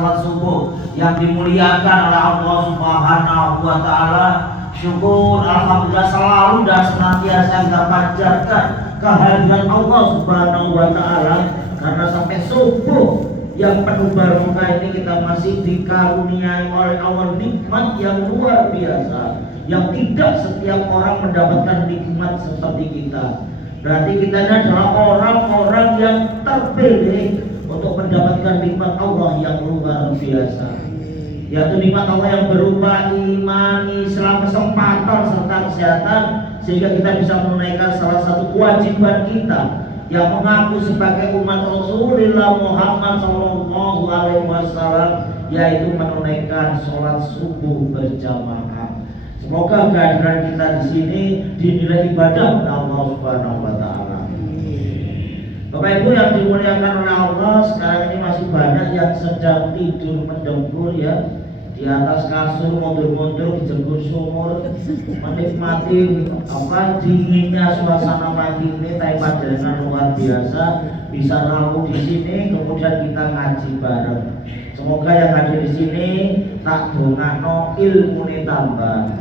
sholat subuh yang dimuliakan oleh Allah Subhanahu wa Ta'ala. Syukur alhamdulillah selalu dan senantiasa kita panjatkan kehadiran Allah Subhanahu wa Ta'ala, karena sampai subuh yang penuh barokah ini kita masih dikaruniai oleh Allah nikmat yang luar biasa, yang tidak setiap orang mendapatkan nikmat seperti kita. Berarti kita ini adalah orang-orang yang terpilih untuk mendapatkan nikmat Allah yang luar biasa, yaitu nikmat Allah yang berupa iman, Islam, kesempatan serta kesehatan, sehingga kita bisa menunaikan salah satu kewajiban kita yang mengaku sebagai umat Rasulullah Muhammad Sallallahu Alaihi Wasallam, yaitu menunaikan sholat subuh berjamaah. Semoga kehadiran kita di sini dinilai ibadah oleh Allah Subhanahu Wa Taala. Bapak Ibu yang dimuliakan oleh Allah, sekarang ini masih banyak yang sedang tidur mendengkur ya, di atas kasur, mundur-mundur di jengkur sumur, menikmati dinginnya suasana pagi ini. Tapi dengan luar biasa bisa rawuh di sini, kemudian kita ngaji bareng. Semoga yang hadir di sini tak dongakno ilmune tambah,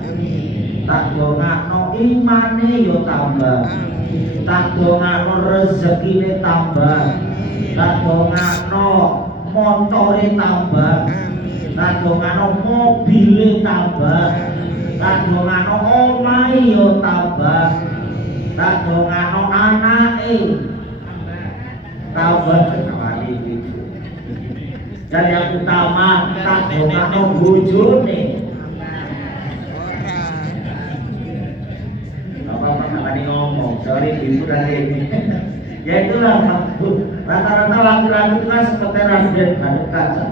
tak dongakno imane yo tambah, tak dongakno rezekine tambah, tak dongakno motore tambah, tak dongakno mobile tambah, tak dongakno omahe yo tambah, tak dongakno anake tambah. Dan yang utama tak dongakno bojone. Bapak ngomong, sorry ibu dan ini. Ya itulah, rata-rata laki-laki itu kan seperti Raden Gatot Kaca.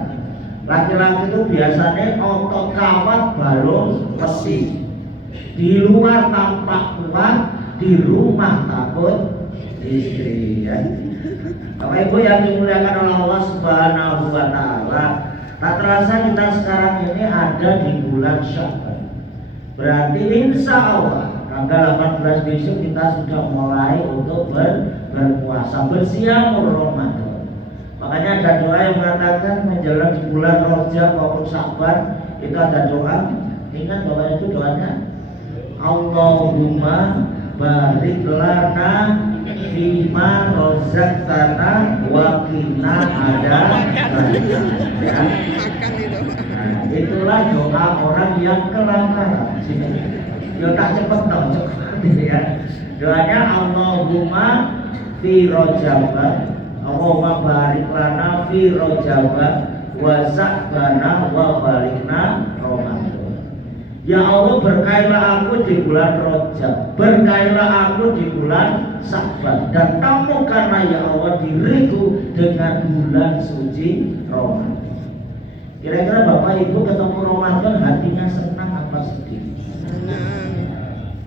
Laki-laki itu biasanya otot kawat balung besi, di luar tampak kuat, di rumah takut istri ya. Bapak Ibu yang dimuliakan oleh Allah Subhanahu wa Ta'ala, tak terasa kita sekarang ini ada di bulan Sya'ban. Berarti insya Allah tanggal 18 besok kita sudah mulai untuk berpuasa, bersiam Ramadan. Makanya ada doa yang mengatakan menjelang di bulan Rajab maupun Sya'ban itu ada doa. Ingat bahwa itu doanya Allahumma barik lana fima rozaqtana wa qina adzabannar. Nah, itulah doa orang yang kelaparan. Ya tak cepet dong, cepet ya. Doanya Allahumma fi Rajab, Allahumma barik lana fi Rajab wa Sya'bana wa balikna Ramadan. Ya Allah, berkailah aku di bulan Rajab, berkailah aku di bulan Sya'ban, dan temukanlah ya Allah diriku dengan bulan suci Ramadan. Kira-kira Bapak Ibu ketemu Ramadan hatinya senang apa sedih? Senang.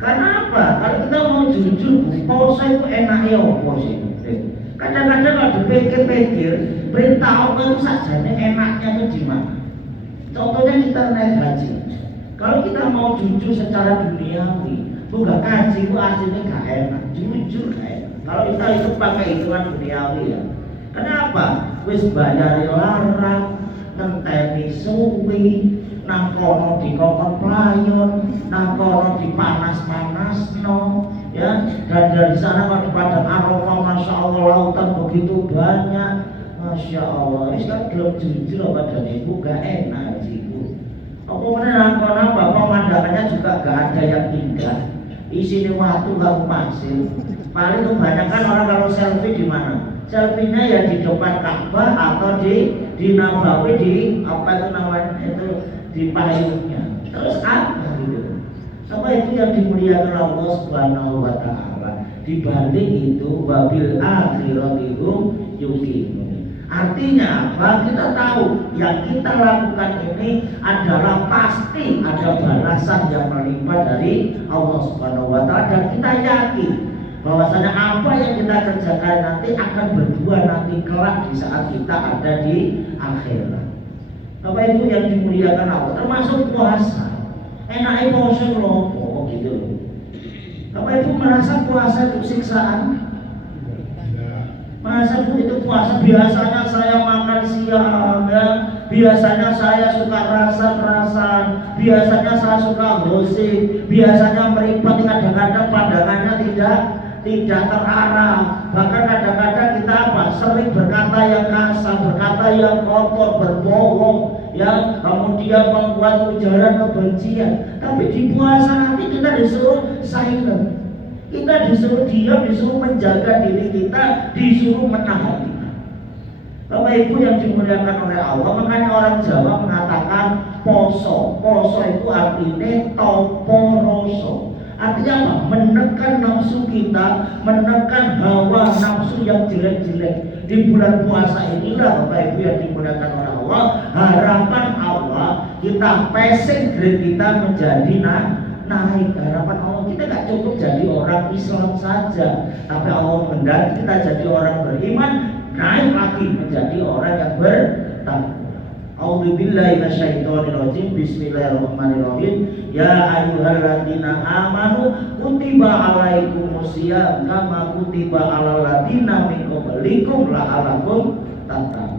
Karena apa? Kalau kita mau jujur, puasa itu enaknya apa sih? Kadang-kadang kalau dipikir-pikir, perintah Allah itu sajane enaknya itu di mana? Contohnya kita naik haji. Kalau kita mau jujur secara duniawi, bukan kaji itu aslinya gak enak, jujur gak enak. Kalau kita itu pakai hitungan duniawi ya. Kenapa? Wis bayari larang, ngenteni suwi, nang kono dikokon playon, nang kono dipanas-panas no, ya. Dan dari sana kalau di Padang Arafah, masya Allah lautan begitu banyak, masya Allah. Ini kan belum jujur apa dan ibu gak enak hajiku. Apa beneran kono bapak pemandangannya juga gak ada yang indah. Isinya waktu gak pasir. Paling kebanyakan orang kalau selfie di mana? Selfie-nya ya di depan Ka'bah atau di Nabawi, di apa itu namanya itu di payungnya. Terus apa gitu? Apa itu yang dimuliakan Allah Subhanahu wa Ta'ala? Di balik itu wabil akhirati hum yuqinun. Artinya apa? Kita tahu yang kita lakukan ini adalah pasti ada balasan yang melimpah dari Allah Subhanahu wa Ta'ala, dan kita yakin bahwasanya apa yang kita kerjakan nanti akan berdua nanti kelak di saat kita ada di akhirat. Bapak Ibu yang dimuliakan Allah, termasuk puasa. Enaknya puasa kelompok gitu loh. Bapak Ibu merasa puasa itu siksaan? Masa itu puasa biasanya saya makan siang ya, biasanya saya suka rasa-rasan, biasanya saya suka gosip, biasanya meripat, kadang-kadang pandangannya tidak terarah. Bahkan kadang-kadang kita sering berkata yang kasar, berkata yang kotor, berbohong, ya, kemudian membuat ujaran kebencian. Tapi di puasa nanti kita disuruh silent, kita disuruh diam, disuruh menjaga diri kita, disuruh menahan kita. Bapak Ibu yang dimuliakan oleh Allah, makanya orang Jawa mengatakan poso. Poso itu artinya topo roso. Artinya apa? Menekan nafsu kita, menekan hawa nafsu yang jelek-jelek. Di bulan puasa inilah Bapak Ibu yang dimuliakan oleh Allah, harapan Allah kita passing grade kita menjadi naik. Harapan Allah kita gak cukup jadi orang Islam saja, tapi Allah menghendaki kita jadi orang beriman, naik lagi menjadi orang yang bertakwa. A'udzubillahi minasyaitonirrajim. Bismillahirrahmanirrahim. Ya ayyuhalladzina amanu kutiba alaikumusiyam kama kutiba alal ladzina min qablikum la'allakum tattaqun.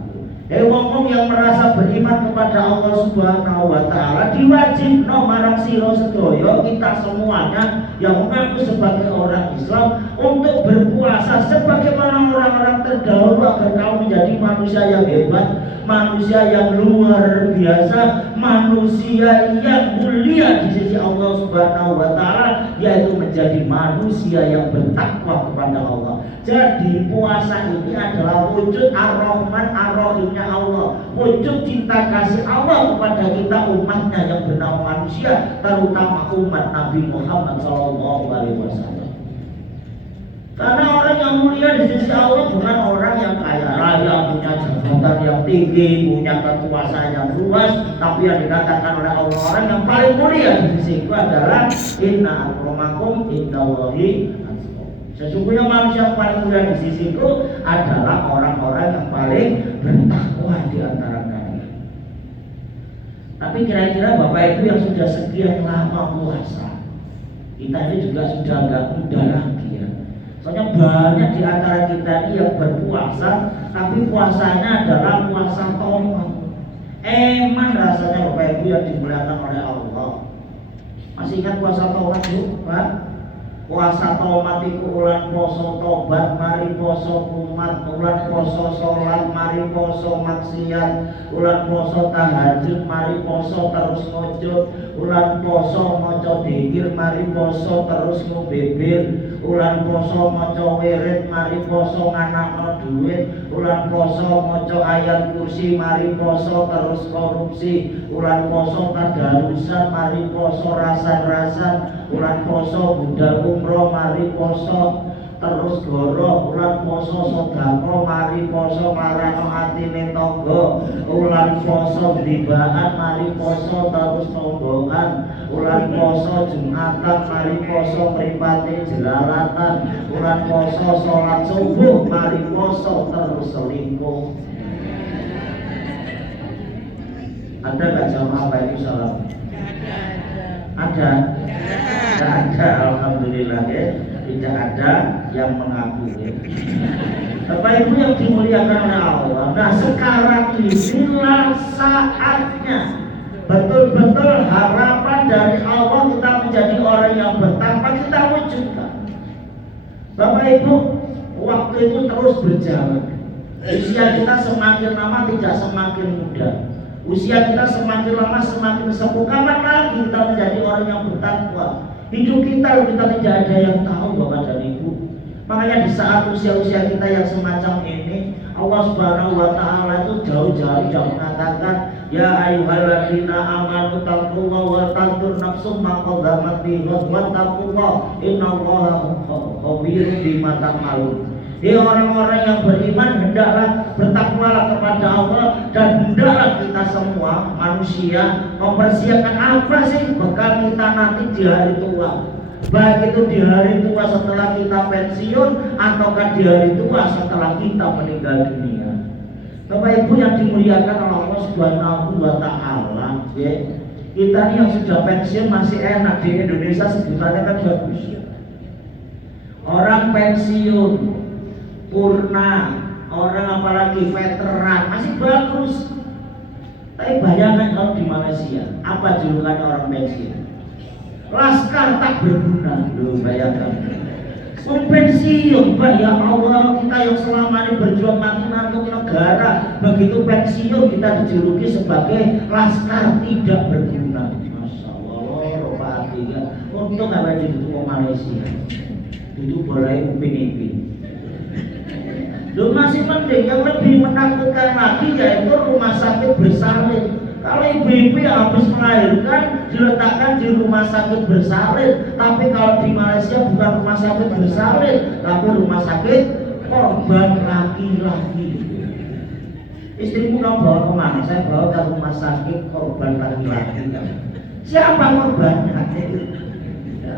Wong-wong yang merasa beriman kepada Allah Subhanahu wa taala diwajibno marang sira sedaya, kita semuanya yang mengaku sebagai orang Islam untuk berpuasa sebagaimana orang-orang terdahulu agar kamu menjadi manusia yang hebat, manusia yang luar biasa, manusia yang mulia di sisi Allah Subhanahu wa taala, yaitu menjadi manusia yang bertakwa kepada Allah. Jadi puasa ini adalah wujud Ar-Rahman Ar-Rahimnya Allah, wujud cinta kasih Allah kepada kita umatnya yang bernama manusia, terutama umat Nabi Muhammad SAW. Karena orang yang mulia di sisi Allah bukan orang yang kaya raya, punya jabatan yang tinggi, punya kekuasaan yang luas, tapi yang dikatakan oleh Allah orang yang paling mulia di sisi itu adalah inna akramakum indallahi. Sesungguhnya manusia yang paling mulia di sisiku adalah orang-orang yang paling bertakwa di antara kalian. Tapi kira-kira Bapak Ibu yang sudah sekian lama puasa, kita ini juga sudah agak muda lagi ya. Soalnya banyak di antara kita ini yang berpuasa, tapi puasanya adalah puasa tomat. Eman rasanya Bapak Ibu yang dimuliakan oleh Allah. Masih ingat puasa tomat Bu? Pak? Puasa tomat iku ulan poso tobat, mari poso kumat, ulan poso sholat, mari poso maksiat, ulan poso tahajud, mari poso terus ngojok, ulan poso maca dzikir, mari poso terus ngubibir, ulan poso maca wirid, mari poso nganakno duit, ulan poso maca ayat kursi, mari poso terus korupsi, ulan poso tadarusan, mari poso rasan-rasan, ulan poso budal umroh, mari poso terus goro, ulan poso sedekah, mari poso marano atine tangga, ulan poso dibaan, mari poso terus tonggongan, ulan poso jumatan, mari poso mripate jelalatan, ulan poso salat subuh, mari poso terus selingkuh. Ada gak jamaah Pak Ibu salam? Ada? Tidak ada, alhamdulillah ya. Tidak ada yang mengaku ya. Bapak Ibu yang dimuliakan oleh Allah. Nah sekarang inilah saatnya betul-betul harapan dari Allah kita menjadi orang yang bertakwa kita wujudkan. Bapak Ibu, waktu itu terus berjalan. Usia kita semakin lama tidak semakin muda. Usia kita semakin lama semakin sepuh. Kapan lagi kita menjadi orang yang bertakwa? Hidup kita tidak ada yang tahu Bapak dan Ibu. Makanya di saat usia-usia kita yang semacam ini, Allah Subhanahu wa taala itu jauh-jauh sudah mengatakan, ya ayyuhalladzina amanu taqullaha wa tanzur nafsum ma qaddamat lighad wa taqullaha innallaha khabirun bima ta'malun. Orang-orang yang beriman hendaklah bertakwalah kepada Allah, dan hendaklah kita semua manusia mempersiapkan apa sih bekal kita nanti di hari tua, baik itu di hari tua setelah kita pensiun ataukah di hari tua setelah kita meninggal dunia. Bapak Ibu yang dimuliakan oleh Allah Subhanahu wa taala, ya. Kita ini yang sudah pensiun masih enak, di Indonesia sebutannya kan bagus. Orang pensiun purna, orang apalagi veteran masih bagus. Tapi bayangkan kalau di Malaysia, apa julukan orang pensiun? Laskar tak berguna. Loh, bayangkan. Pensiun, Pak, ya Allah, kita yang selama ini berjuang mati-mati untuk negara, begitu pensiun kita dijuluki sebagai laskar tidak berguna. Masya Allah, roba hatinya. Untung ada di Malaysia. Itu boleh upin-ipin. Lu masih mending, yang lebih menakutkan lagi yaitu rumah sakit bersalin. Kalau ibu-ibu yang habis melahirkan diletakkan di rumah sakit bersalin, tapi kalau di Malaysia bukan rumah sakit bersalin, tapi rumah sakit korban laki-laki. Istrimu kamu bawa kemana? Saya bawa ke rumah sakit korban laki-laki. Siapa korbannya? Ya.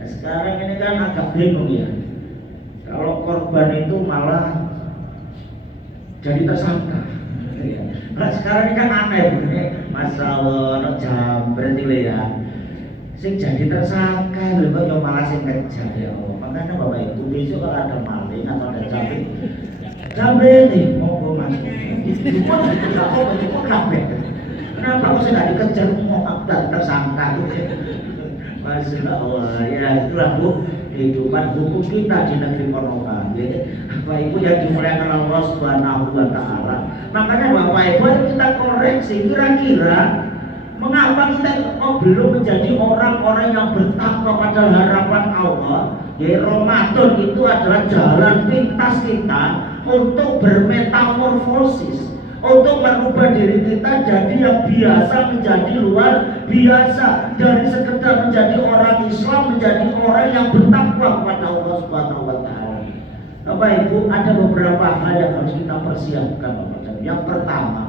Nah, sekarang ini kan agak bingung ya. Kalau korban itu malah jadi tersangka. Nah, sekarang ini kan aneh begini, masalah jam berarti ya. Sing jadi tersangka lho kok malah sing kerja ya. Makanya Bapak Ibu besok kalau ada maling atau ada jamret nih mau masuk. Cuma itu kabeh. Kenapa kok saya nggak dikejar mau tersangka gitu? Masya Allah, ya itulah Bu kehidupan hukum kita di negeri Ponorogo. Bapak Ibu yang dimuliakan Allah Subhanahu wa Ta'ala. Makanya Bapak Ibu kita koreksi kira-kira mengapa kita belum menjadi orang-orang yang bertakwa pada harapan Allah. Ya, Ramadan itu adalah jalan pintas kita untuk bermetamorfosis, untuk merubah diri kita jadi yang biasa menjadi luar biasa, dari sekedar menjadi orang Islam menjadi orang yang bertakwa kepada Allah Subhanahu wa Ta'ala. Bapak Ibu, ada beberapa hal yang harus kita persiapkan Bapak Ibu. Yang pertama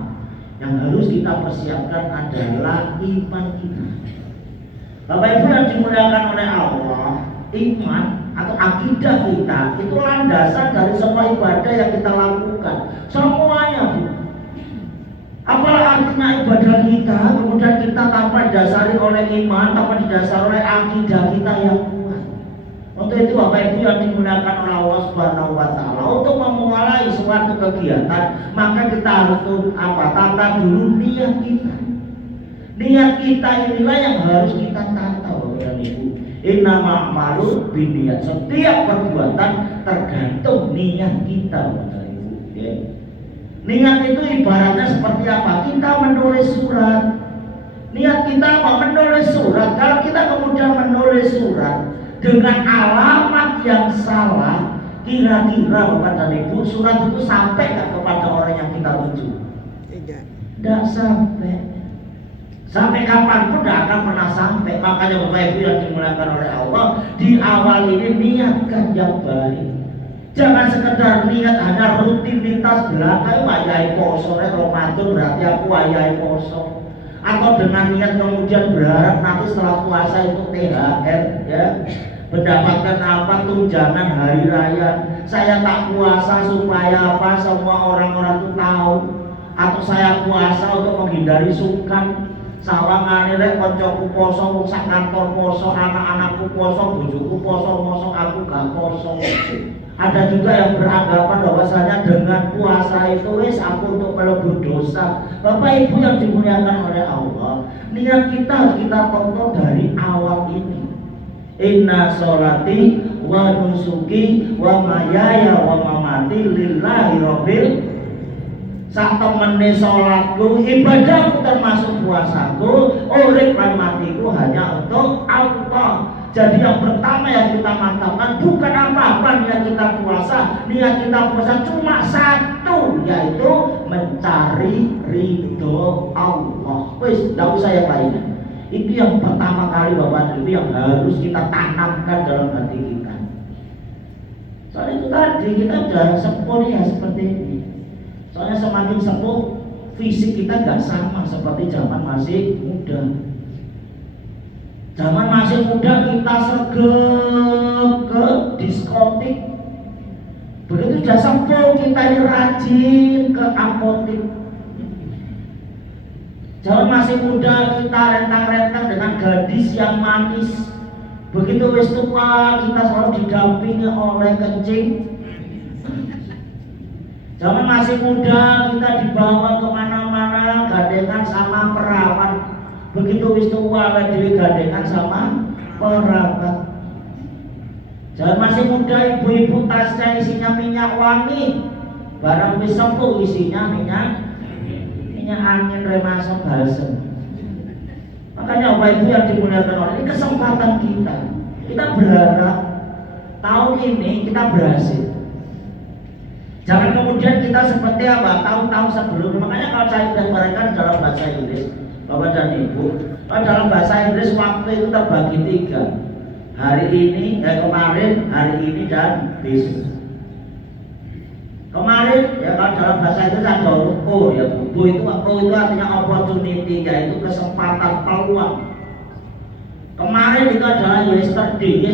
yang harus kita persiapkan adalah iman kita. Bapak Ibu yang dimuliakan oleh Allah, iman atau akidah kita itu landasan dari semua ibadah yang kita lakukan. Semuanya Bu. Apalah artinya ibadah kita, kemudian kita tanpa didasari oleh iman, tanpa didasari oleh akidah kita yang kuat. Untuk itu Bapak Ibu yang dimuliakan oleh Allah Subhanahu wa Ta'ala, untuk memulai suatu kegiatan, maka kita harus tata dulu niat kita. Niat kita inilah yang harus kita tata Bapak Ibu. Innamal a'malu binniyat. Setiap perbuatan tergantung niat kita Bapak Ibu. Ya. Niat itu ibaratnya seperti apa? Kita menulis surat. Niat kita mau menulis surat. Kalau kita kemudian menulis surat dengan alamat yang salah, kira-kira Bapak dan Ibu, surat itu sampai nggak kepada orang yang kita tuju? Tidak sampai. Sampai kapanpun tidak akan pernah sampai. Makanya Bapak Ibu yang dimuliakan oleh Allah, di awal ini niatkan yang baik. Jangan sekedar niat hanya rutinitas belaka, wayai poso, Ramadan berarti aku wayai poso. Atau dengan niat kemudian berharap nanti setelah puasa itu THR, ya, mendapatkan apa tunjangan hari raya. Saya tak puasa supaya apa? Semua orang-orang itu tahu. Atau saya puasa untuk menghindari sungkan. Sawangane rek kancaku poso, sak kantor poso, anak-anakku poso, bojoku poso, aku gak poso. Ada juga yang beranggapan bahwasanya dengan puasa itu wis aku untuk melebur dosa. Bapak Ibu yang dimuliakan oleh Allah, niat kita harus kita tonton dari awal ini. Inna sholati wa nusuki wa mayaya wa mamati lillahi rabbil. Sak temene sholatku, ibadahku termasuk puasaku, urip lan matiku hanya untuk Allah. Jadi yang pertama yang kita mantapkan bukan apa-apa niat kita puasa. Niat kita puasa cuma satu, yaitu mencari ridho Allah. Wis, tidak usah yang lainnya. Itu yang pertama kali Bapak Ibu yang harus kita tanamkan dalam hati kita. Soalnya itu tadi kita sudah sepuh ya seperti ini. Soalnya semakin sepuh fisik kita nggak sama seperti zaman masih muda. Zaman masih muda kita sergap ke diskotik. Begitu sudah sepuh kita ini rajin ke apotik. Zaman masih muda kita rentang-rentang dengan gadis yang manis. Begitu wis tua kita selalu didampingi oleh kencing. Zaman masih muda kita dibawa kemana-mana kemana-mana gandengan sama perawat. Begitu wis tua dhewe gandengan sama perawat. Jangan masih muda ibu-ibu tasnya isinya minyak wangi, barang wis sepuh isinya minyak angin remason balsem. Makanya Bapak Ibu yang dimuliakan Allah, ini kesempatan kita. Kita berharap tahun ini kita berhasil. Jangan kemudian kita seperti apa tahun-tahun sebelumnya. Makanya kalau saya gambarkan dalam bahasa Inggris, Bapak dan Ibu, dalam bahasa Inggris waktu itu terbagi 3. Hari ini, kemarin, hari ini dan besok. Kemarin ya kalau dalam bahasa itu ada huruf O ya, O itu artinya opportunity, yaitu kesempatan, peluang. Kemarin itu adalah yesterday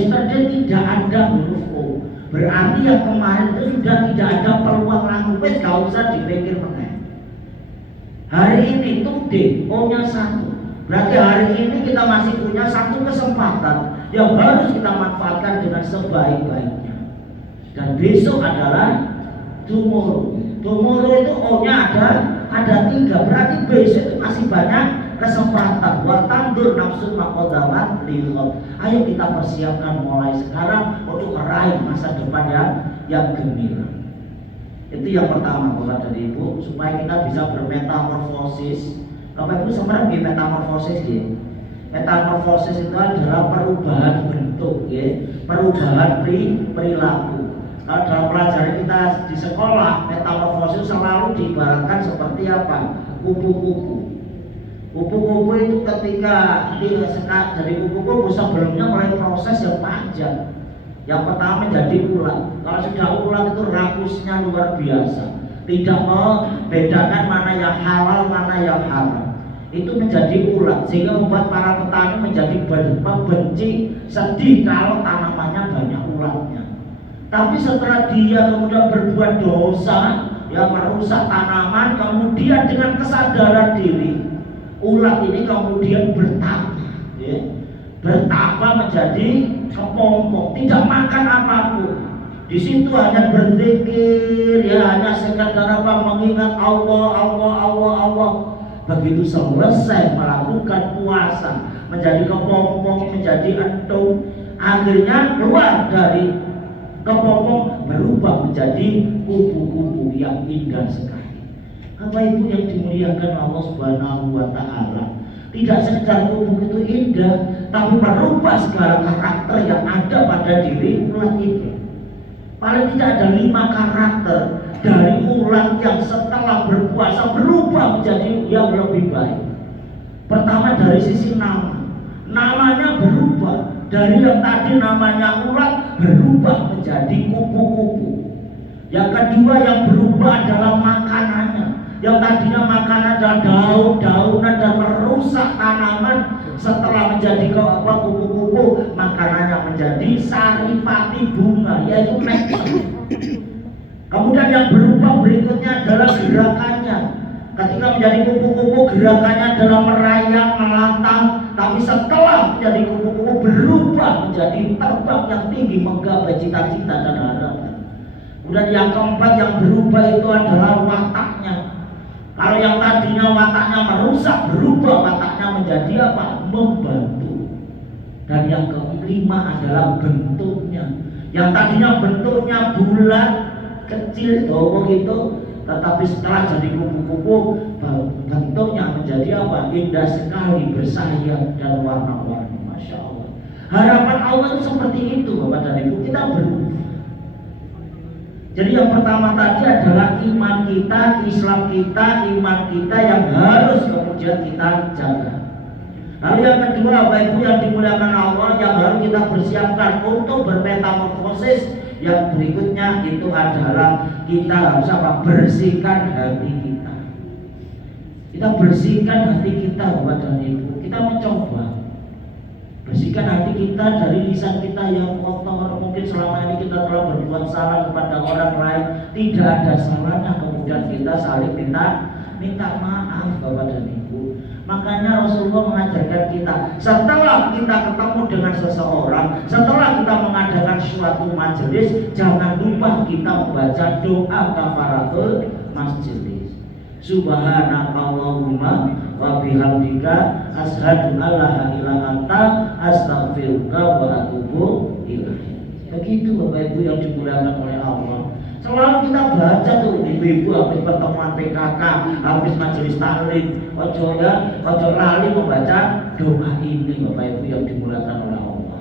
tidak ada huruf O, berarti yang kemarin itu sudah tidak ada peluang lagi, wes gak usah dipikir meneh. Hari ini today, O-nya 1, berarti hari ini kita masih punya satu kesempatan yang harus kita manfaatkan dengan sebaik-baiknya. Dan besok adalah tomorrow. Tomorrow itu O-nya ada 3, berarti besok itu masih banyak kesempatan. Wa tandur nafsu maqaddamat lil. Ayo kita persiapkan mulai sekarang untuk meraih masa depan yang gembira. Itu yang pertama Bapak dan Ibu, supaya kita bisa bermetamorfosis. Bapak Ibu sebenarnya metamorfosis ya. Metamorfosis itu adalah perubahan bentuk ya, perubahan perilaku. Kalau dalam pelajaran kita di sekolah, metamorfosis selalu diibaratkan seperti apa? Kupu-kupu. Kupu-kupu itu ketika jadi kupu-kupu sebelumnya mulai proses yang panjang. Yang pertama menjadi ulat. Kalau sudah ulat itu rakusnya luar biasa. Tidak membedakan mana yang halal, mana yang haram. Itu menjadi ulat sehingga membuat para petani menjadi membenci, sedih kalau tanamannya banyak ulatnya. Tapi setelah dia kemudian berbuat dosa, ya merusak tanaman, kemudian dengan kesadaran diri, ulat ini kemudian bertambah, ya, bertambah menjadi kepompong, tidak makan apapun. Di situ hanya berzikir, ya hanya sekadar apa mengingat Allah. Begitu selesai melakukan puasa, menjadi kepompong, menjadi entung, akhirnya keluar dari kepompong berubah menjadi kupu-kupu yang indah sekali. Bapak Ibu yang dimuliakan Allah Subhanahu wa Ta'ala, tidak sekedar kupu itu indah, tapi merubah segala karakter yang ada pada diri ulat itu. Paling tidak ada 5 karakter dari ulat yang setelah berpuasa berubah menjadi yang lebih baik. Pertama dari sisi namanya berubah. Dari yang tadi namanya ulat berubah menjadi kupu-kupu. Yang kedua yang berubah adalah makanannya. Yang tadinya makanan adalah daun-daunan dan merusak tanaman, setelah menjadi kupu-kupu makanannya menjadi saripati bunga, yaitu nektar. Kemudian yang berubah berikutnya adalah gerakannya. Ketika menjadi kupu-kupu gerakannya adalah merayap, melantang. Tapi setelah menjadi kupu-kupu berubah menjadi terbang yang tinggi, menggapai cita-cita dan harapan. Kemudian yang keempat yang berubah itu adalah wataknya. Kalau yang tadinya wataknya merusak, berubah wataknya menjadi apa? Membantu. Dan yang kelima adalah bentuknya. Yang tadinya bentuknya bulat, kecil, gitu, tetapi setelah jadi kupu-kupu bentuknya menjadi apa? Indah sekali, bersayap dan warna-warni. Masya Allah. Harapan Allah itu seperti itu Bapak dan Ibu. Kita berubah. Jadi yang pertama tadi adalah iman kita, Islam kita, iman kita yang harus kemudian kita jaga. Lalu yang kedua Bapak Ibu yang dimuliakan Allah, yang harus kita persiapkan untuk bermetamorfosis yang berikutnya itu adalah kita harus apa? Bersihkan hati kita. Kita bersihkan hati kita Bapak dan Ibu. Kita mencoba bersihkan hati kita dari lisan kita yang kotor. Mungkin selama ini kita telah berbuat salah kepada orang lain. Tidak ada salahnya kemudian kita saling minta maaf Bapak dan Ibu. Makanya Rasulullah mengajarkan kita, setelah kita ketemu dengan seseorang, setelah kita mengadakan suatu majelis, jangan lupa kita membaca doa kafaratul majelis. subhanakallahumma wa bihamdika asyhadu alla ilaha anta astaghfiruka wa atubu ilaik. Begitu Bapak Ibu yang dimuliakan oleh Allah. Selalu kita baca tuh ibu-ibu habis pertemuan PKK, habis majelis taklim, ojo lali membaca doa ini Bapak Ibu yang dimuliakan oleh Allah.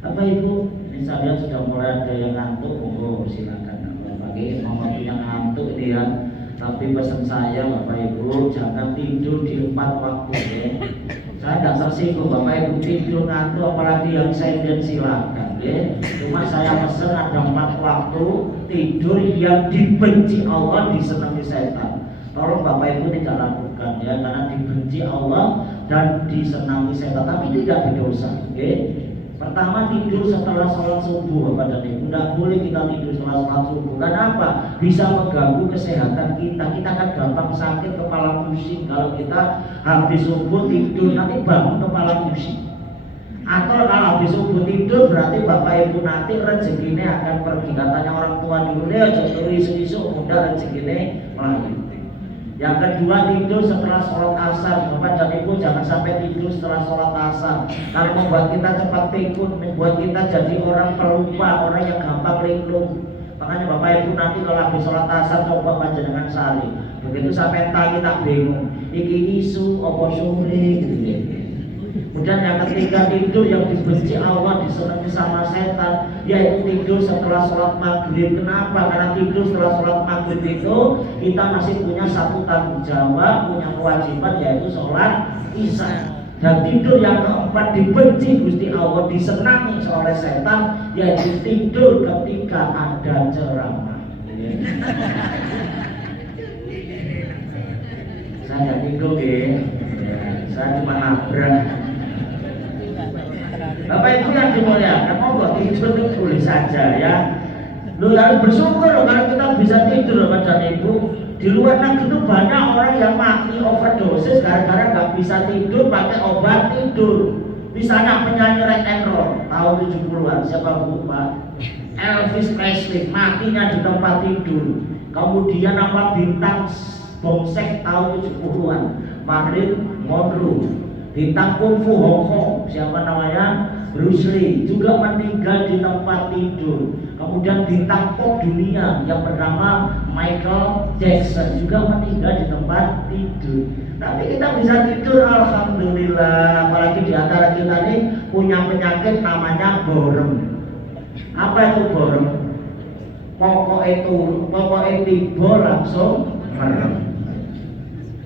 Bapak Ibu, ini saya sudah mulai ada yang ngantuk, monggo silakan. Bagi mama yang ngantuk ini ya. Tapi pesan saya Bapak Ibu, jangan tidur di 4 waktu ya. Saya tidak tersinggung Bapak Ibu tidur ngantuk, apalagi yang senden silakan ya. Cuma saya pesan ada 4 waktu tidur yang dibenci Allah, disenangi setan. Tolong Bapak Ibu tidak lakukan ya, karena dibenci Allah dan disenangi setan, tapi tidak berdosa ya. Pertama, tidur setelah sholat subuh Bapak dan Ibu. Tidak boleh kita tidur setelah sholat subuh. Kenapa? Bisa mengganggu kesehatan kita. Kita kan gampang sakit, kepala pusing. Kalau kita habis subuh tidur, nanti bangun kepala pusing. Atau kalau habis subuh tidur, berarti Bapak Ibu nanti rezekinya akan pergi. Katanya orang tua dulu, ya jatuh isu-isu muda rezekinya melaju. Yang kedua, tidur setelah sholat asar. Bapak dan Ibu jangan sampai tidur setelah sholat asar, karena membuat kita cepat pikun, membuat kita jadi orang pelupa, orang yang gampang linglung. Makanya Bapak Ibu nanti kalau habis sholat asar coba panjenengan sari. Begitu sampai tadi tak bingung, iki isu opo sore gitu ya. Kemudian yang ketiga, tidur yang dibenci Allah, disenangi sama setan, yaitu tidur setelah sholat maghrib. Kenapa? Karena tidur setelah sholat maghrib itu kita masih punya satu tanggung jawab, punya kewajiban, yaitu sholat isya. Dan tidur yang keempat dibenci Gusti Allah, disenangi oleh setan, yaitu tidur ketika ada ceramah. Saya tidak tidur ya, saya cuma nabrak. Bapak Ibu yang dimuliakan, monggo tidur itu boleh saja ya. Lu harus bersyukur loh kalau kita bisa tidur Bapak dan Ibu. Di luar negeri itu banyak orang yang mati overdosis gara-gara nggak bisa tidur pakai obat tidur. Misalnya penyanyi rock and roll tahun 70-an, siapa Bu Pak? Elvis Presley matinya di tempat tidur. Kemudian apa bintang bongsek tahun 70-an, Marilyn Monroe. Bintang kungfu Hong Kong, siapa namanya? Bruce Lee juga meninggal di tempat tidur. Kemudian bintang pop dunia yang bernama Michael Jackson juga meninggal di tempat tidur. Tapi kita bisa tidur, alhamdulillah. Apalagi di antara kita ini punya penyakit namanya borem. Apa itu borem? Pokoknya tiba langsung merem.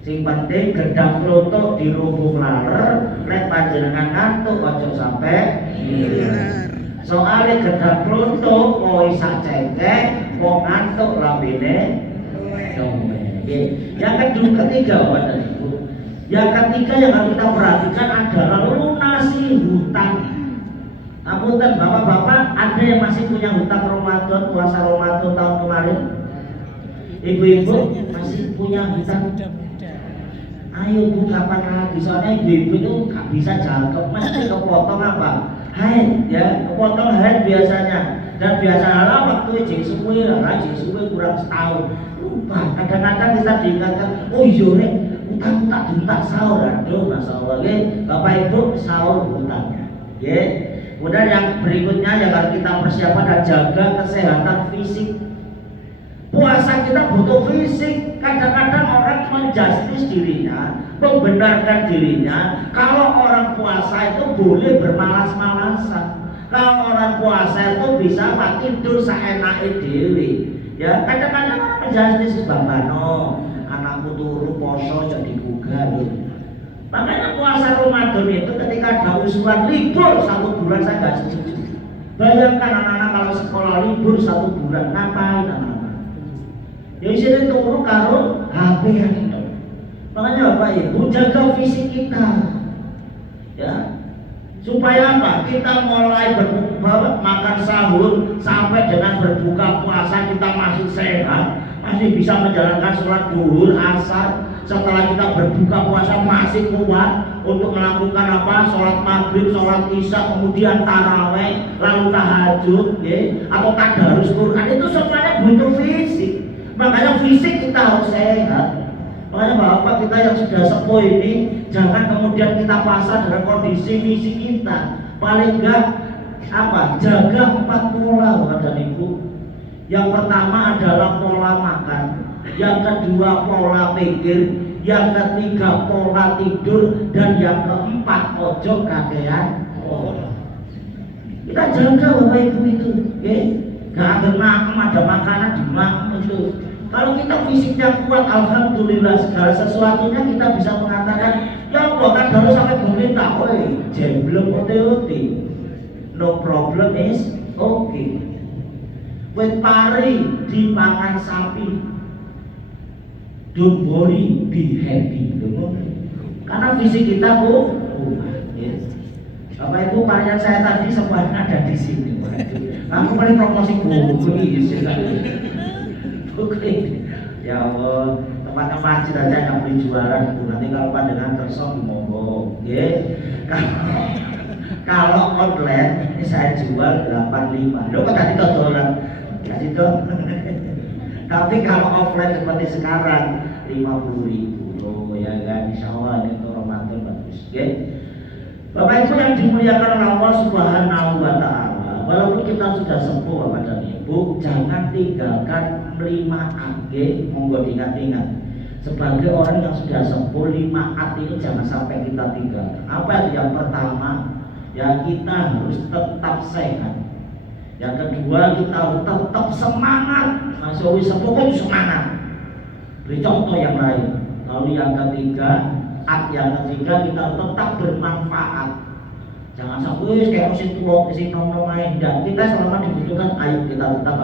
Sing penting gedang klothok dirubung laler, nek panjenengan ngantuk aja sampai ngiler. Soale gedang klothok kowe sak cengkeh, kok ngantuk lambene domeh. Yang ketiga Bapak Ibu. Yang ketiga yang harus kita perhatikan adalah lunasi hutang. Apunten Bapak-bapak, ada yang masih punya hutang Ramadan, puasa Ramadan tahun kemarin? Ibu-ibu masih punya hutang? Ayo Bu, kapan lagi? Soalnya ibu-ibu itu gak bisa jangkep, mesti kepotong apa? Haid ya, kepotong haid biasanya. Dan biasanya waktu Jesuwe kurang setahun. Lupa, kadang-kadang kita diingatkan, oh iya Rek, utang tak juntak sahur. Aduh, Masya Allah ya. Bapak Ibu sahur utangnya ya. Kemudian yang berikutnya yang harus kita persiapkan dan jaga kesehatan fisik. Puasa kita butuh fisik. Kadang-kadang orang menjustis dirinya, membenarkan dirinya kalau orang puasa itu boleh bermalas-malasan. Kalau orang puasa itu bisa tidur seenake dhewe. Ya, kadang-kadang orang menjustis babano, anakku turu poso jadi bugar. Makanya puasa Ramadan itu ketika ada usulan libur 1 bulan saya nggak setuju. Bayangkan anak-anak kalau sekolah libur 1 bulan, ngapain anak-anak? Ya sini turu karo HP itu. Makanya Bapak Ibu jaga fisik kita, ya, supaya apa? Kita mulai makan sahur sampai dengan berbuka puasa kita masih sehat, masih bisa menjalankan sholat duhur, asar. Setelah kita berbuka puasa masih kuat untuk melakukan apa? Sholat maghrib, sholat isya, kemudian taraweh, lalu tahajud, ya, atau tadarus Quran. Itu semuanya butuh fisik. Makanya fisik itu kita harus sehat. Makanya Bapak kita yang sudah sepuh ini jangan kemudian kita pasrah dengan kondisi fisik kita. Paling enggak jaga 4 pola Bapak dan Ibu. Yang pertama adalah pola makan, yang kedua pola pikir, yang ketiga pola tidur, dan yang keempat ojo kakean pola. Kita jaga Bapak Ibu itu, gak ada makan, ada makanan di makan itu. Kalau kita fisiknya kuat, alhamdulillah segala sesuatunya kita bisa mengatakan, ya Allah kan harus sampai berminta, belum ote-ote. No problem is okay. Wet pari dipangan sapi, don't worry, be happy. Karena fisik kita Bapak Ibu, varian saya tadi semuanya ada di sini. Aku paling promosi buku ya Allah, tempatnya masjid aja yang beli jualan Bu. Nanti kalau pandangan tersong monggo, kalau online ini saya jual 85. Lo kok tadi dodolan kasih dong. Tapi kalau offline seperti sekarang 50.000. Oh ya kan, insya Allah ini untuk Ramadan bagus. Bapak Ibu yang dimuliakan Allah Subhanahu wa Ta'ala, walaupun kita sudah sepuh Bapak dan Ibu, jangan tinggalkan 5 AG. Monggo diingat-ingat. Sebagai orang yang sudah sepuh, 5 AG ini jangan sampai kita tinggalkan. Apa itu? Yang pertama, ya kita harus tetap sehat. Yang kedua, kita harus tetap semangat. Mas Yowi sepuh itu semangat. Beri contoh yang lain. Lalu yang ketiga, kita tetap bermanfaat. Jangan sampai kayak mesin tua, mesin nong lain. Dan kita selama dibutuhkan, ayo kita tetap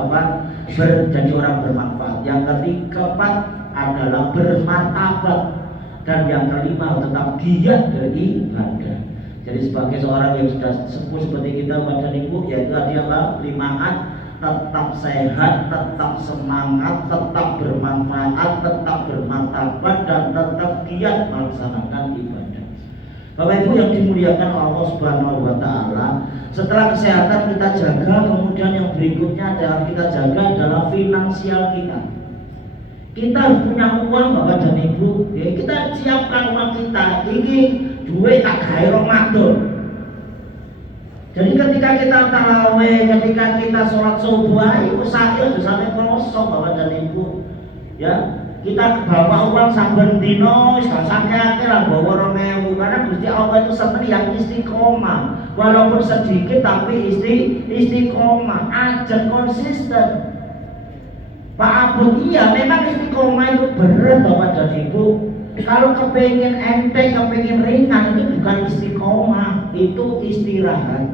menjadi orang bermanfaat. Yang keempat adalah bermartabat. Dan yang kelima tetap giat beribadah. Jadi sebagai seorang yang sudah sepuh seperti kita Bapak dan Ibu, yaitu adalah 5 tetap sehat, tetap semangat, tetap bermanfaat, tetap bermartabat, dan tetap giat melaksanakan ibadah. Bapak Ibu yang dimuliakan Allah Subhanahu wa Ta'ala, setelah kesehatan kita jaga, kemudian yang berikutnya adalah kita jaga adalah finansial kita. Kita harus punya uang Bapak dan Ibu, kita siapkan uang kita. Ini duit tak gawe Ramadan. Jadi ketika kita tarawih, ketika kita sholat subuh, itu saya sudah sampai kosong Bapak dan Ibu. Ya, kita bawa uang saben dino, sampai akhirnya bawa 2.000, karena Gusti Allah itu senang yang istiqomah. Walaupun sedikit tapi istiqomah, aja konsisten. Pak Abud, iya memang istiqomah itu berat Bapak dan Ibu. Kalau kepengen enteng, kepengen ringan, itu bukan istiqomah, itu istirahat.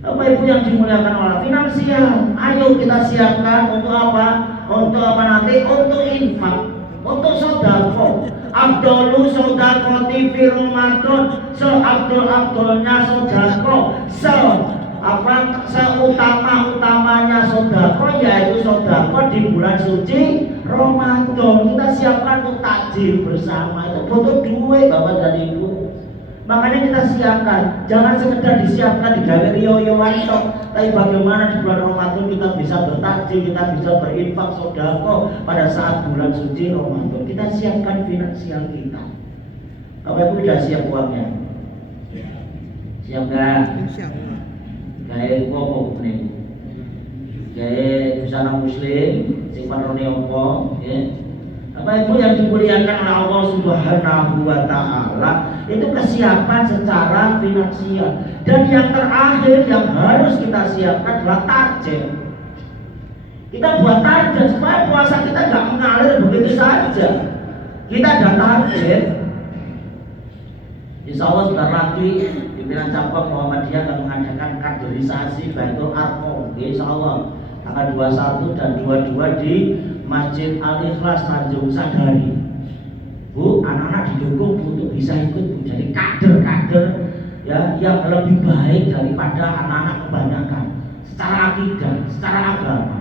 Bapak Ibu yang dimuliakan Allah, finansial, ayo kita siapkan untuk apa? Untuk apa nanti? Untuk infak, untuk sedekah. Abdulu sedekati fi Ramadan, seabdul-abdulnya sedekah. Seutama-utamanya sedekah yaitu sedekah di bulan suci Ramadan. Kita siapkan untuk takjil bersama, itu butuh duit Bapak dan Ibu. Makanya kita siapkan, jangan sekedar disiapkan di galeri yoyoan tok, tapi bagaimana di bulan Ramadan kita bisa bertakjil, kita bisa berinfak sedekah pada saat bulan suci Ramadan. Kita siapkan finansial kita. Bapak Ibu sudah siap uangnya? Siap enggak? Kayak ngomong nih, kayak busana muslim, sifat roni opo, Bapak Ibu yang dimuliakan oleh Allah Subhanahu wa Ta'ala, itu kesiapan secara finansial. Dan yang terakhir yang harus kita siapkan adalah target. Kita buat target supaya puasa kita nggak mengalir begitu saja. Kita ada target. Insya Allah sebentar lagi pimpinan cabang Muhammadiyah akan mengadakan kaderisasi Baitul Arqam. Insya Allah tanggal 21 dan 22 di Masjid Al-Ikhlas Tanjung Sadari. Bu, anak-anak didukung untuk bisa ikut menjadi kader-kader ya yang lebih baik daripada anak-anak kebanyakan secara akidah, secara agama.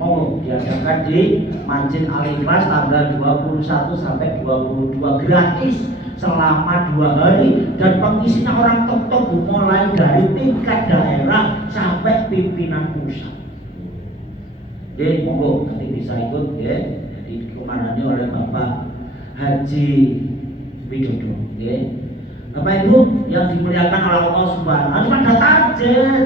Mau diadakan di Masjid Al-Ikhlas tanggal 21 sampai 22, gratis selama 2 hari, dan pengisinya orang top-top mulai dari tingkat daerah sampai pimpinan pusat. Jadi monggo nanti bisa ikut ya. dikomandani oleh Bapak Haji Widodo. Bapak Ibu yang dimuliakan oleh Allah Subhanahu wa taala, pada target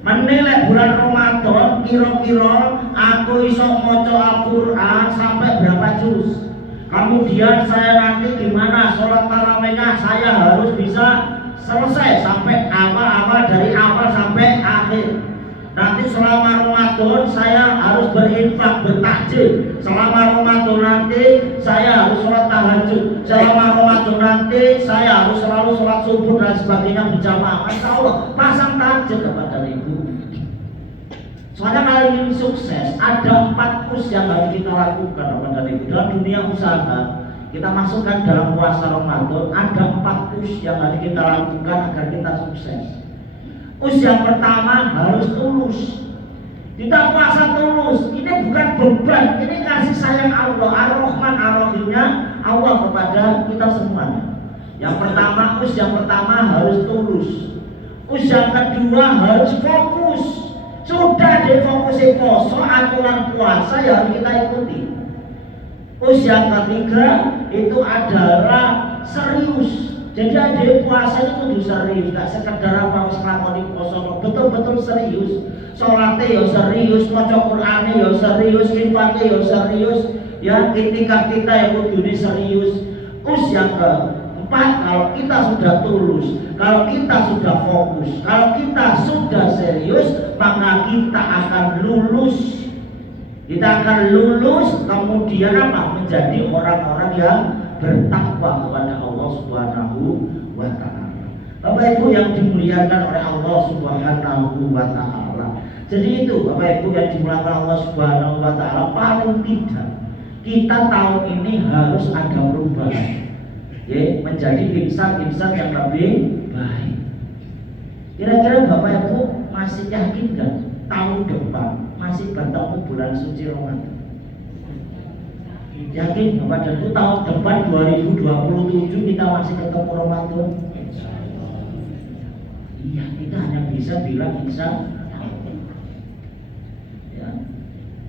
menilai bulan Ramadan kira-kira aku iso maca Al-Qur'an sampai berapa juz. Kemudian saya nanti gimana sholat tarawihnya, saya harus bisa selesai sampai awal dari awal sampai akhir. Nanti selama Ramadan saya harus berinfak, bertakjil. Selama Ramadan nanti saya harus sholat tahajud. Selama Ramadan nanti saya harus selalu sholat subuh dan sebagainya berjamaah. Masya Allah, pasang target kepada Ibu. Soalnya kalau ingin sukses, ada 4 push yang harus kita lakukan kepada Ibu. Dalam dunia usaha, kita masukkan dalam puasa Ramadan, ada 4 push yang harus kita lakukan agar kita sukses. Push yang pertama harus tulus. Kita puasa tulus, ini bukan beban, ini kasih sayang Allah, Ar-Rahman Ar-Rahimnya Allah kepada kita semuanya. Yang pertama, push yang pertama harus tulus. Push yang kedua harus fokus. Sudah difokusi poso, aturan puasa yang kita ikuti. Terus yang ketiga itu adalah serius. Jadi ada puasa itu kudu serius, gak sekedar apa wis nglakoni poso, betul-betul serius. Salate ya serius, maca Qur'ane ya serius, infake ya serius, ya itikaf kita ya kudune serius. Terus yang keempat, kalau kita sudah tulus, kalau kita sudah fokus, kalau kita sudah serius, maka kita akan lulus. Kita akan lulus, kemudian apa? Menjadi orang-orang yang bertakwa kepada Allah Subhanahu wa taala. Bapak Ibu yang dimuliakan oleh Allah Subhanahu wa taala. Jadi itu Bapak Ibu yang dimuliakan Allah Subhanahu wa taala, paling tidak kita tahun ini harus ada perubahan. Ya, menjadi insan-insan yang lebih baik. Kira-kira Bapak Ibu masih yakin nggak tahun depan masih bertemu bulan suci Ramadan? Yakin Bapak dan Ibu tahun depan 2027 kita masih ketemu Ramadan? Iya, kita hanya bisa bilang insya Allah. Ya.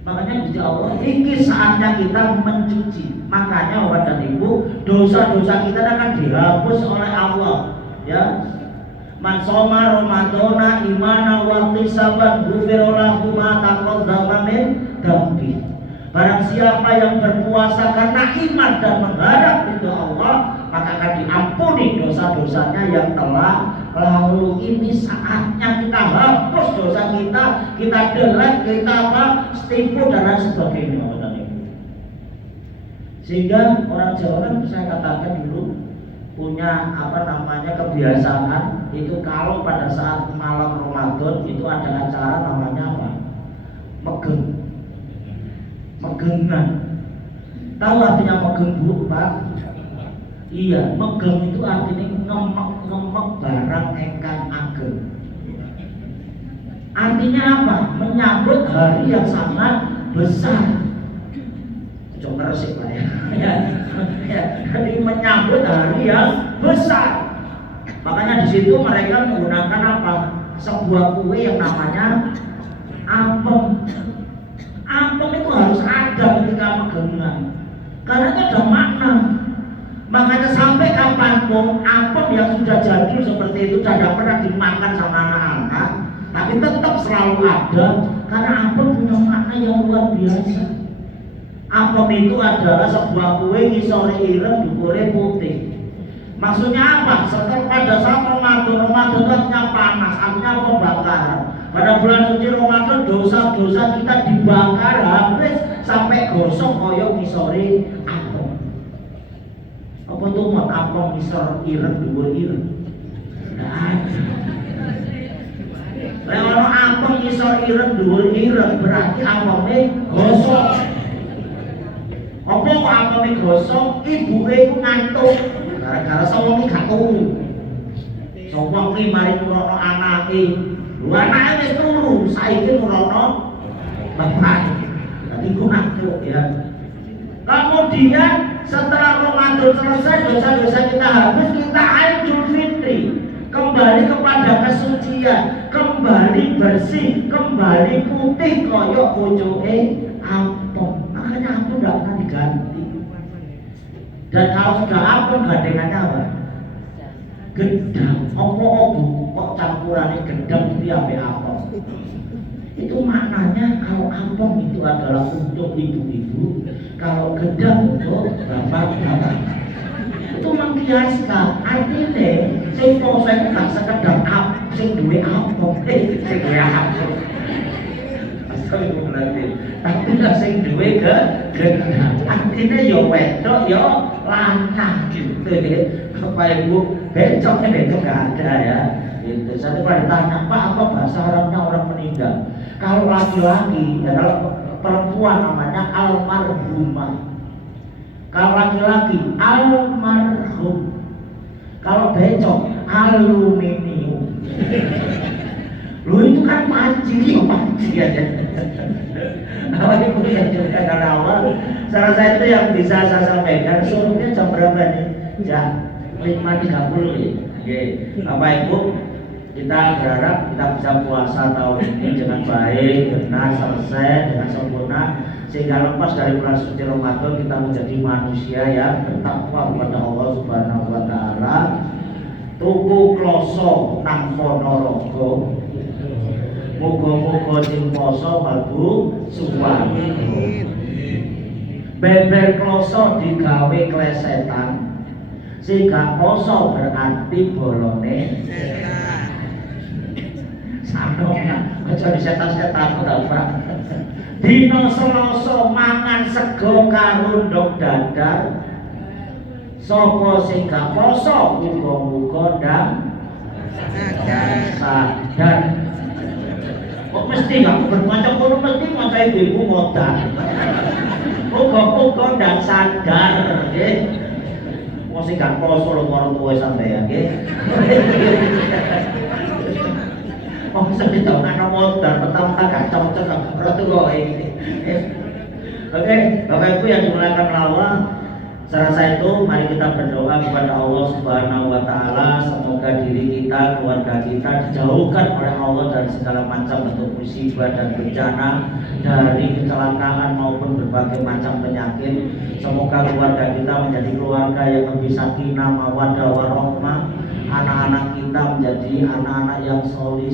Makanya insya Allah ini saatnya kita mencuci. Makanya Bapak dan Ibu, dosa-dosa kita akan dihapus oleh Allah. Ya. Man shoma Ramadana imana wa ihtisaban ghufira lahu ma taqaddama min dhanbi. Barang siapa yang berpuasa karena iman dan mengharap ridho Allah, maka akan diampuni dosa-dosanya yang telah lalu. Ini saatnya kita hapus dosa kita delete, kita stipu dan lain sebagainya. Sehingga orang Jawa kan saya katakan dulu punya kebiasaan itu kalau pada saat malam Ramadan itu ada acara namanya apa? Megengan. Tahu artinya megeng Bu, Pak? Iya, megeng itu artinya ngemek barang engkang ageng. Artinya apa? Menyambut hari yang sangat besar. Coba resik lah ya. Jadi menyambut hari yang besar. Makanya di situ mereka menggunakan apa? Sebuah kue yang namanya apem. Apem itu harus ada ketika megengan, karena itu ada makna. Makanya sampai kapanpun apem yang sudah jadi seperti itu tidak pernah dimakan sama anak-anak, tapi tetap selalu ada karena apem punya makna yang luar biasa. Apem itu adalah sebuah kue ngisore ireng, dukure putih. Maksudnya apa? Setelah pada saat Ramadan itu artinya panas, artinya pembakaran. Pada bulan suci Ramadan dosa-dosa kita dibakar habis sampai gosong koyo ngisore apem. Apa tuh mau apem ngisor ireng, dhuwur ireng? Nggak ada. Kalau apem ngisor ireng, dhuwur ireng berarti apemnya gosong. Apa kok apemnya gosong? Ibuke iku ngantuk. Gara-gara sawang iki gak turu. Sawang iki mari nurono anake. Lho anake wis turu, saiki nurono bapak. Dadi ku ngantuk ya. Kemudian setelah Ramadan selesai, dosa-dosa kita habis, kita Idul Fitri. Kembali kepada kesucian, kembali bersih, kembali putih koyok pucuke ampun. Makanya ampun tidak akan diganti. Dan kalau sudah apem gandengannya apa? Gedang. Opo-opo kok campurannya gedang itu sampai apem. Itu maknanya kalau apem itu adalah untuk ibu-ibu, kalau gedang untuk bapak-bapak. Itu mengkiaskan artinya sing poso iku gak sekedar sing duwe apem, sing duwe apem. Tapi lah sing duwe gedang. Artinya ya wedok ya lanang gitu ya. Bapak Ibu, becoknya becok gak ada ya. Gitu. Saya pernah ditanya, Pak, apa bahasa Arabnya orang meninggal? Kalau laki-laki, ya kalau perempuan namanya almarhumah. Kalau laki-laki almarhum. Kalau becok aluminium. Lu itu kan panci aja. Awal itu yang cerita karena awal. Salah saya itu yang bisa saya sampaikan. Suruhnya jam berapa nih? Jam 5.30 ya. Bapak Ibu, kita berharap kita bisa puasa tahun ini dengan baik, benar, selesai dengan sempurna, sehingga lepas dari bulan suci Ramadan kita menjadi manusia yang bertakwa kepada Allah Subhanahu wa taala. Tuku kloso nang Ponorogo. Muga-muga sing poso mlebu swarga. Beber kloso digawe klesetan. Sing gak poso berarti bolone setan. Sanongan, aja disetan-setan ora, Pak. Dina Selasa mangan sego karo ndok dadar. Sapa sing gak poso muga-muga ndang sadar. Kok mesti gak bermacam kono mesti maca ibu modal. Muga-muga ndang sadar nggih. Wong sing gak poso lho karo tuwa sampeyan nggih. Wong sing ditawakno modal pertama gak cocok karo tuwa iki. Oke, Bapak Ibu yang dimuliakan Allah, serasa itu mari kita berdoa kepada Allah Subhanahu wa taala, semoga diri kita, keluarga kita dijauhkan oleh Allah dari segala macam bentuk musibah dan bencana, dari kecelakaan maupun berbagai macam penyakit. Semoga keluarga kita menjadi keluarga yang lebih sakinah, mawaddah, warahmah. Anak-anak kita menjadi anak-anak yang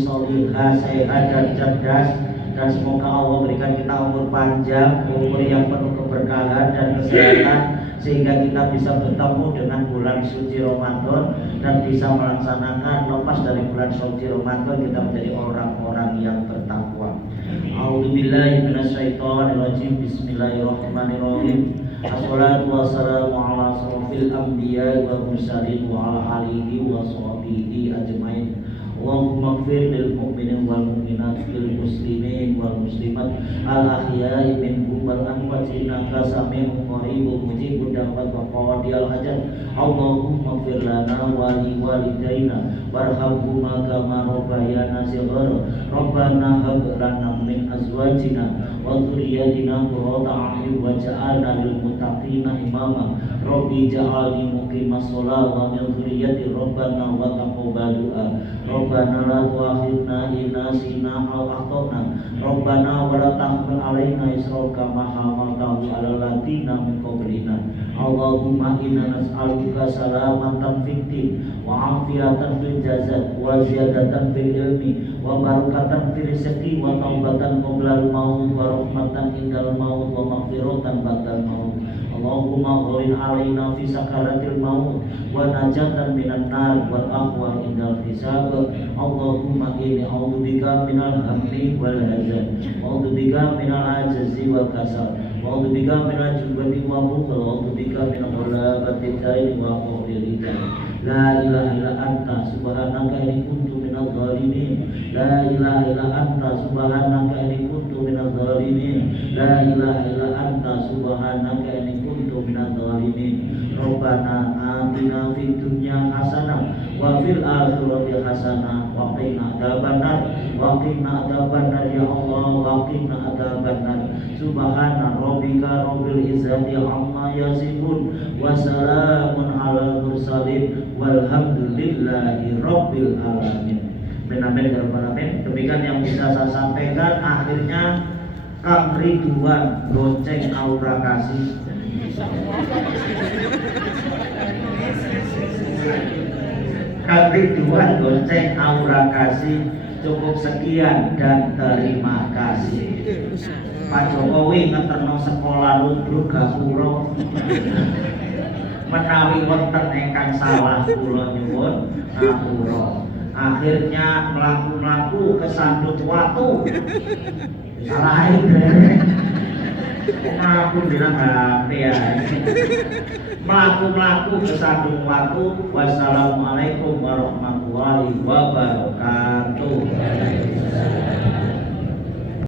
solihah, sehat dan cerdas. Dan semoga Allah berikan kita umur panjang, umur yang penuh keberkahan dan kesehatan, sehingga kita bisa bertemu dengan bulan suci Ramadan dan bisa melaksanakan lepas dari bulan suci Ramadan kita menjadi orang-orang yang bertakwa. A'udzubillahi minasyaitonirrajim. Bismillahirrahmanirrahim. Assalatu wassalamu ala asrofil anbiya wal mursalin wa ala alihi wa sahbihi ajmain. Allahumma ighfir lil mu'minin wal mu'minat, lil muslimin wal muslimat, al ahya'i minhum wal amwat, innaka sami'un qaribun mujibud da'wat wa qadiyal hajat. Allahumma ighfir lana wa li walidayna warhamhuma kama rabbayana shighara. Rabbana hab lana min azwajina wa dhurriyyatina qurrata a'yun waj'alna lil muttaqina imama. Rabbi ja'alni muqimas shalah wa min dhurriyyati rabbana wa taqabbal du'a. Rabbana la tu'akhidna in nasina aw akhtana. Rabbana wa la tahmil 'alaina isran kama hamaltahu 'alal ladzina min qablina. Allahumma inna nas'aluka salamatan fid din wa 'afiyatan fil jasad wa ziyadatan fil ilmi wa barakatan fil rizqi wa taubatan qabla al-maut wa rahmatan indal maut wa maghfiratan ba'dal maut. Allahumma ghfir 'alaina fi sakaratil maut wa najatan minan nar wal aqwa indal hisab. Allahumma inni a'udzubika minal hammi wal hazan, a'udzubika minal ajzi wal kasal, a'udzubika minal jubati wa bukhl, a'udzubika min ghalabati daini wa qawli ridha. La ilaha illa anta subhanaka inni kuntu minadh dhalimin. La ilaha illa anta subhanaka inni kuntu minadh dhalimin. La ilaha illa anta subhanaka inni kuntu minadh dhalimin. Rabbana atina fid dunya hasanah wa fil akhirati hasanah wa qina adzabannar wa qina adzabannar ya Allah wa qina adzabannar. Subhana rabbika rabbil izzati amma yasifun wa salamun alal mursalin walhamdulillahi rabbil alamin. Amin ya rabbal alamin. Demikian yang bisa saya sampaikan. Akhirnya Kang Ridwan Goceng Aura Kasih Kami dua gonceng aura kasih, cukup sekian dan terima kasih. Pak Jokowi ngeterno sekolah ludruk gapura. Menawi wonten ingkang salah kula nyuwun ngapura. Akhirnya melaku-melaku kesandung watu. Salahin aku bilang HP ya. Melaku-melaku kesandung watu. Wassalamualaikum warahmatullahi wabarakatuh.